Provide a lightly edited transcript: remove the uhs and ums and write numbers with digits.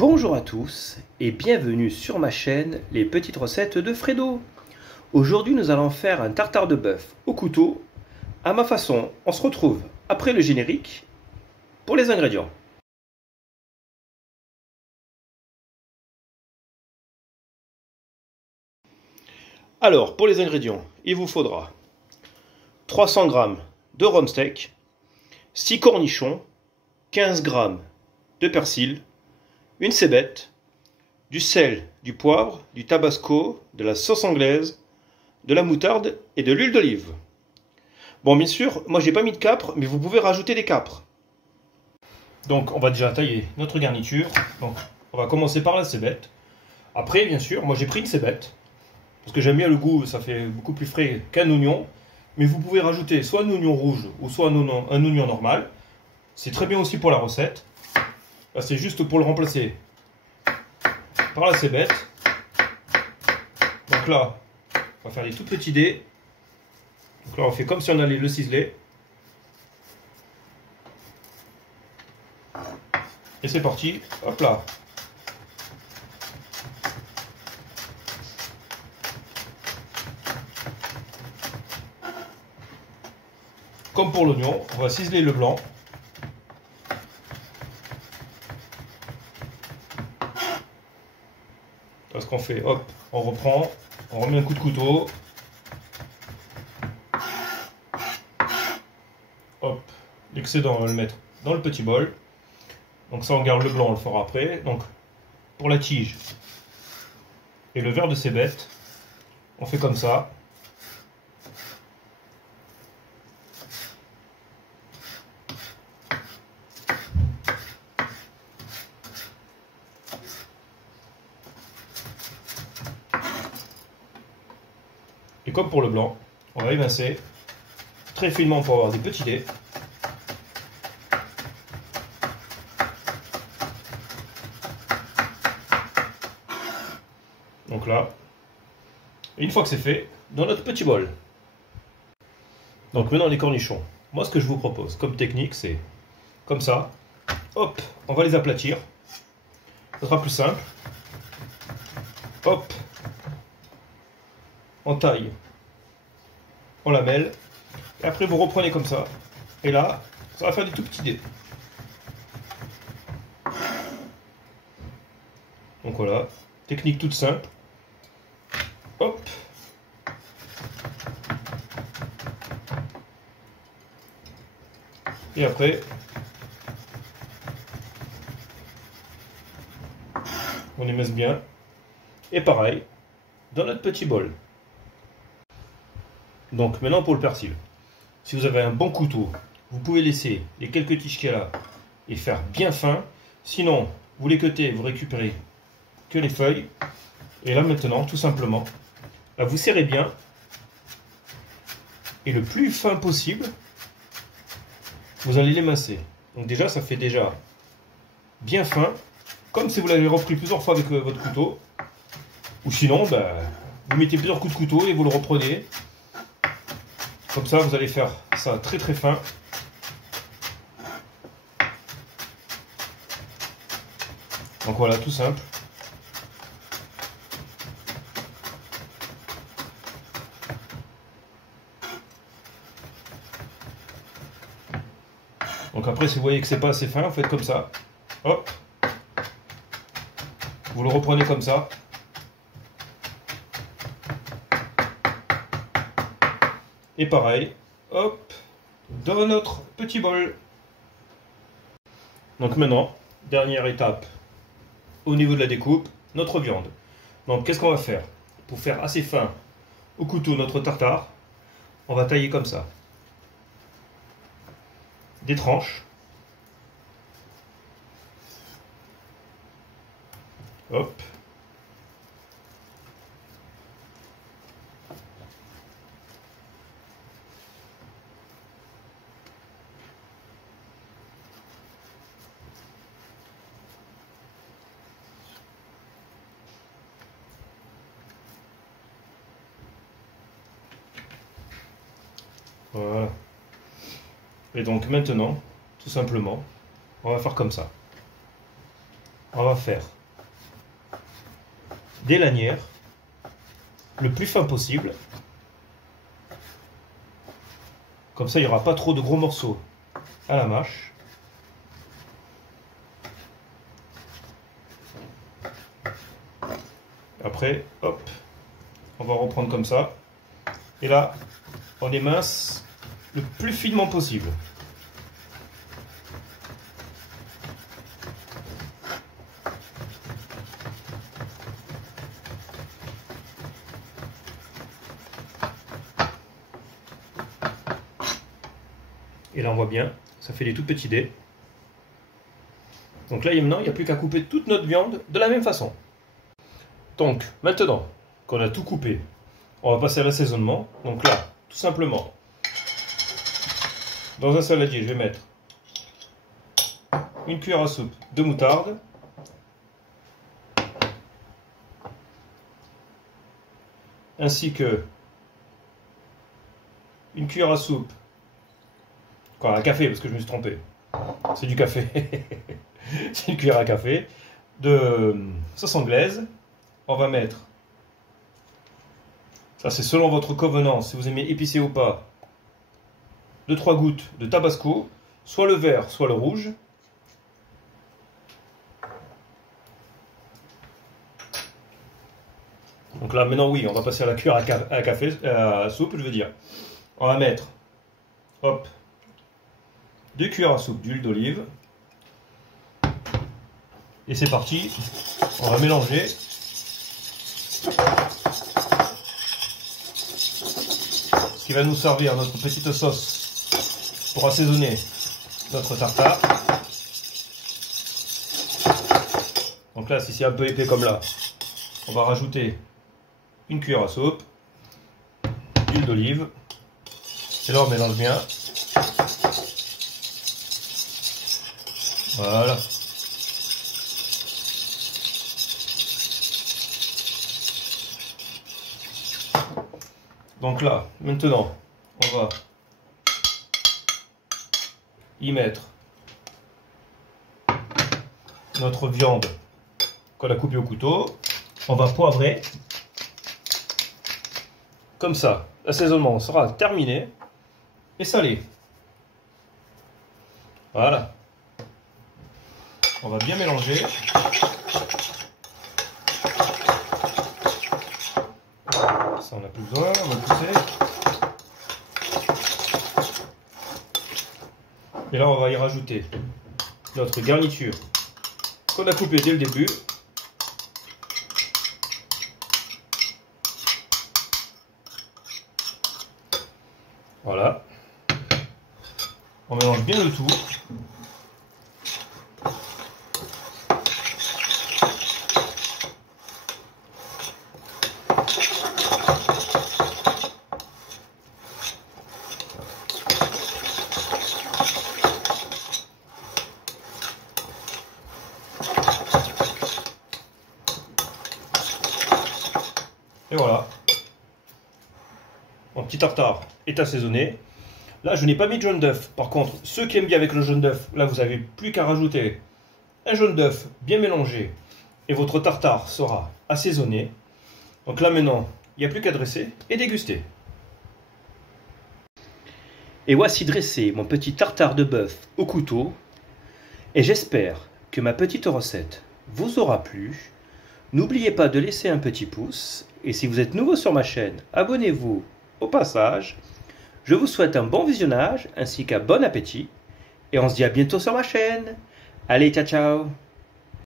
Bonjour à tous et bienvenue sur ma chaîne Les Petites Recettes de Fredo. Aujourd'hui nous allons faire un tartare de bœuf au couteau à ma façon. On se retrouve après le générique pour les ingrédients. Alors pour les ingrédients, il vous faudra 300 g de rhum steak, 6 cornichons, 15 g de persil, une cébette, du sel, du poivre, du tabasco, de la sauce anglaise, de la moutarde et de l'huile d'olive. Bon, bien sûr, moi j'ai pas mis de capre, mais vous pouvez rajouter des capres. Donc on va déjà tailler notre garniture. Donc on va commencer par la cébette. Après, bien sûr, moi j'ai pris une cébette, parce que j'aime bien le goût, ça fait beaucoup plus frais qu'un oignon. Mais vous pouvez rajouter soit un oignon rouge ou soit un oignon normal. C'est très bien aussi pour la recette. Là, c'est juste pour le remplacer par la cébette. Donc là, on va faire des tout petits dés. Donc là, on fait comme si on allait le ciseler. Et c'est parti. Hop là. Comme pour l'oignon, on va ciseler le blanc. Parce qu'on fait, hop, on reprend, on remet un coup de couteau. Hop, l'excédent, on va le mettre dans le petit bol. Donc ça, on garde le blanc, on le fera après. Donc, pour la tige et le verre de cébette, on fait comme ça. Et comme pour le blanc, on va émincer très finement pour avoir des petits dés. Donc là, et une fois que c'est fait, dans notre petit bol. Donc maintenant les cornichons. Moi ce que je vous propose comme technique, c'est comme ça. Hop, on va les aplatir. Ce sera plus simple. Hop, on taille, on lamelle. Et après vous reprenez comme ça. Et là, ça va faire des tout petits dés. Donc voilà, technique toute simple. Hop. Et après, on émince bien. Et pareil, dans notre petit bol. Donc maintenant pour le persil. Si vous avez un bon couteau, vous pouvez laisser les quelques tiges qu'il y a là et faire bien fin. Sinon, vous les cuttez, vous récupérez que les feuilles. Et là maintenant, tout simplement, là, vous serrez bien. Et le plus fin possible, vous allez l'émincer. Donc déjà, ça fait déjà bien fin. Comme si vous l'avez repris plusieurs fois avec votre couteau. Ou sinon, bah, vous mettez plusieurs coups de couteau et vous le reprenez. Comme ça, vous allez faire ça très très fin. Donc voilà, tout simple. Donc après, si vous voyez que c'est pas assez fin, vous faites comme ça. Hop. Vous le reprenez comme ça. Et pareil, hop, dans notre petit bol. Donc maintenant, dernière étape, au niveau de la découpe, notre viande. Donc qu'est-ce qu'on va faire? Pour faire assez fin au couteau notre tartare, on va tailler comme ça. Des tranches. Hop. Voilà. Et donc maintenant, tout simplement, on va faire comme ça. on va faire des lanières le plus fin possible. Comme ça, il n'y aura pas trop de gros morceaux à la mâche. Après, hop, on va reprendre comme ça. Et là, on émince le plus finement possible. Et là, on voit bien, ça fait des tout petits dés. Donc là, maintenant, il n'y a plus qu'à couper toute notre viande de la même façon. Donc, maintenant qu'on a tout coupé, on va passer à l'assaisonnement. Donc là, tout simplement, dans un saladier, je vais mettre une cuillère à soupe de moutarde, ainsi que une cuillère à soupe, quoi, à café, parce que je me suis trompé, c'est du café, c'est une cuillère à café, de sauce anglaise. On va mettre, ça c'est selon votre convenance, si vous aimez épicé ou pas, 2-3 gouttes de tabasco, soit le vert, soit le rouge. Donc là, maintenant, oui, on va passer à la cuillère à café, à soupe, je veux dire. On va mettre, hop, 2 cuillères à soupe d'huile d'olive. Et c'est parti, on va mélanger. Ce qui va nous servir notre petite sauce pour assaisonner notre tartare. Donc là, si c'est un peu épais comme là, on va rajouter une cuillère à soupe d'huile d'olive. Et là, on mélange bien. Voilà. Donc là, maintenant, on va y mettre notre viande qu'on a coupée au couteau. On va poivrer. Comme ça, l'assaisonnement sera terminé et salé. Voilà. On va bien mélanger. Ça, on n'a plus besoin, on va le pousser. Et là, on va y rajouter notre garniture qu'on a coupée dès le début. Voilà. On mélange bien le tout. Et voilà, mon petit tartare est assaisonné. Là, je n'ai pas mis de jaune d'œuf. Par contre, ceux qui aiment bien avec le jaune d'œuf, là, vous n'avez plus qu'à rajouter un jaune d'œuf bien mélangé et votre tartare sera assaisonné. Donc là, maintenant, il n'y a plus qu'à dresser et déguster. Et voici dressé mon petit tartare de bœuf au couteau. Et j'espère que ma petite recette vous aura plu. N'oubliez pas de laisser un petit pouce. Et si vous êtes nouveau sur ma chaîne, abonnez-vous au passage. Je vous souhaite un bon visionnage ainsi qu'un bon appétit. Et on se dit à bientôt sur ma chaîne. Allez, ciao ciao!